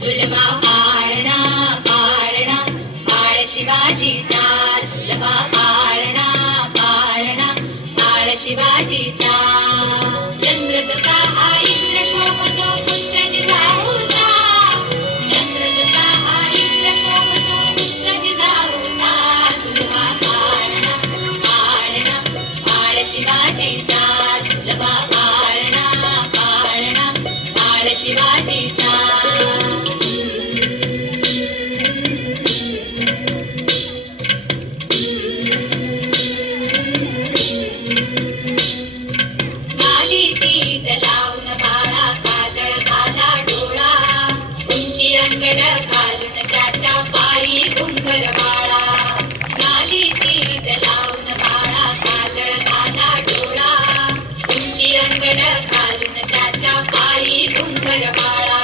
सुलभा पाळणा पाळणा बाळ शिवाजीचा, सुलभा पाळणा पाळणा बाळ शिवाजीचा. चंद्र जसा हा इंद्र शोभतो पुत्र जिजाऊचा, चंद्र जसा हा इंद्र शोभतो पुत्र जिजाऊचा. सुलभा पाळणा पाळणा बाळ शिवाजीचा, सुलभा पाळणा पाळणा बाळ शिवाजीचा. लावून बाळा काजळ घाला डोळा, उंची अंगड घालून त्याच्या पायी घुंगर बाळा. लाली तीत लावून बाळा काजळ घाला डोळा, उंची अंगड घालून त्याच्या पायी घुंगर बाळा.